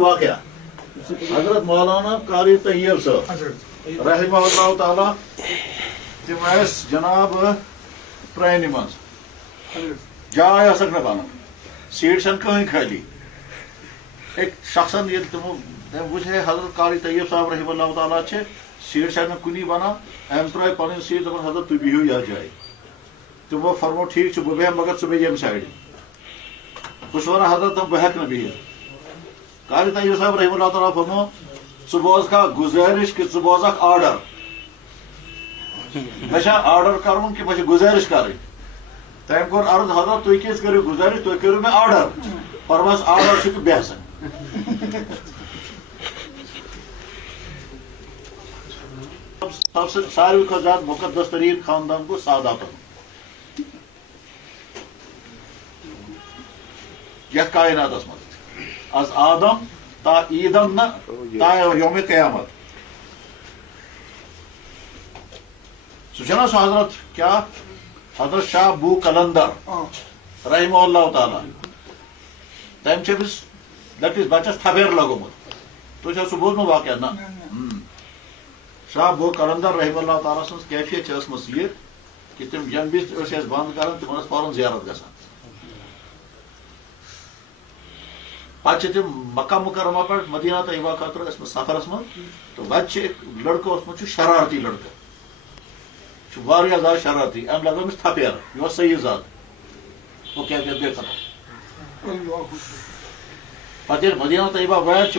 واقعہ حضرت مولانا قاری طیب صاحب رحمہ اللہ تعالیٰ تم جناب ٹرینہِ منٛز جاے ٲسکھ نہٕ بنان سیٹ چھنہٕ کٕہٕنۍ خٲلی أکۍ شخصن ییٚلہِ تِمو تٔمۍ وٕچھ ہے حضرت قاری طیب صاحب رحمہ اللہ تعالیٰ چھِ سیٹ چھنہٕ کُنی بنان أمۍ ترٛٲے پنٕنۍ سیٹ دپان حضرت تُہۍ بِہِو یتھ جایہِ تِمو فرمو ٹھیٖک چھُ بہٕ بیٚہمہٕ مگر ژٕ بیٚہہ ییٚمہِ سایڈٕ بہٕ چھُس ونان حضرت بہٕ ہٮ۪کہٕ نہٕ بِہِتھ قاری طیب صاحب رحمہ اللہ تعالیٰ فرمو ژٕ بوزکھا گُزٲرِش کہِ ژٕ بوزکھ آرڈر مےٚ چھا آرڈر کرُن کہِ مےٚ چھِ گُزٲرِش کرٕنۍ تٔمۍ کوٚر عرض حضرت تُہۍ کیٛازِ کٔرِو گُزٲرِش تُہۍ کٔرِو مےٚ آرڈر فرمس آرڈر چھُ تہٕ بیٚہہ سا سب سے ساروی کھۄتہٕ زیادٕ مُقدس تریٖن خاندان گوٚو ساداتن یتھ کائناتس منٛز از آدم تا عیدم نہ تا یوم قیامت سُہ چھُنا سُہ حضرت کیا حضرت شاہ بو قلندر رحمہ اللہ تعالیٰ تٔمۍ چھِ أمِس لۄکٹِس بچس تھبیر لگومُت تُہۍ چھو سُہ بوٗزمُت واقعہ نہ شاہ بو قلندر رحمہ اللہ تعالیٰ سٕنٛز کیفیت چھِ ٲسمٕژ یہِ کہِ تِم ییٚمہِ وِزِ ٲسۍ اَسہِ بنٛد کران تِمن ٲس پرُن زیارت گژھان پتہٕ چھِ تِم مکہ مکرمہ پٮ۪ٹھ مدینہ طیبہ خٲطرٕ ٲسمٕتۍ سفرس منٛز تہٕ وتہِ چھِ أکۍ لڑکہٕ اوسمُت چھُ شرارتی لڑکہٕ چھُ واریاہ زیادٕ شرارتی أمۍ لگٲو أمِس تھپیر یہِ اوس صحیح ذات وہ کیٛاہ بے قدم پتہٕ ییٚلہِ مدینہ طیبہ واتہِ چھُ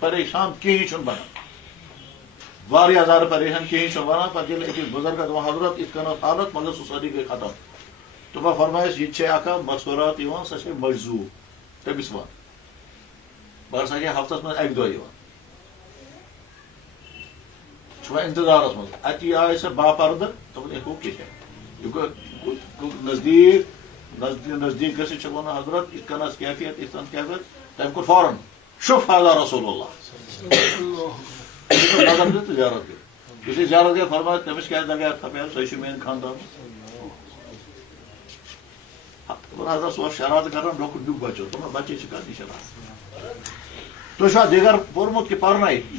پریشان کِہیٖنۍ چھُنہٕ بنان واریاہ زیادٕ پریشان کِہیٖنۍ چھُنہٕ بنان پتہٕ ییٚلہِ أکِس بُزرگس دوٚپ حضرت یِتھ کٔنۍ ٲس حالت مگر سۄسایٹی گٔے ختم تِمو فرمایس یہِ تہِ چھے اکھ مصوٗرات یِوان سۄ چھے مجزوٗر تٔمِس وَن مگر سۄ چھے ہفتس منٛز اکہِ دۄہ یِوان چھُ وۄنۍ انتظارس منٛز اتی آے سۄ باپردٕ دوٚپُن ہے ہُہ کیٛاہ چھِ یہِ گوٚو نزدیٖک گٔژھِتھ چھِ وَنان حضرت یِتھ کٔنۍ ٲس کیفیت یِتھ کٔنۍ کیفیت تٔمۍ کوٚر فوراً شُف حضا رسول اللہ نظر دِتھ تہٕ زیارت گٔے یُتھُے زیارت گٔے فرمایا تٔمِس کیٛازِ لگایہِ تھپیر سُے چھُ میٛٲنۍ خاندان حضرت سُہ اوس شرارت کران لۄکُٹ ہیوٗ بچہٕ اوس دپان بچے چھِ کرنی شرارت تُہۍ چھُوا دیٖگر پوٚرمُت کہِ پرنٲیِتھ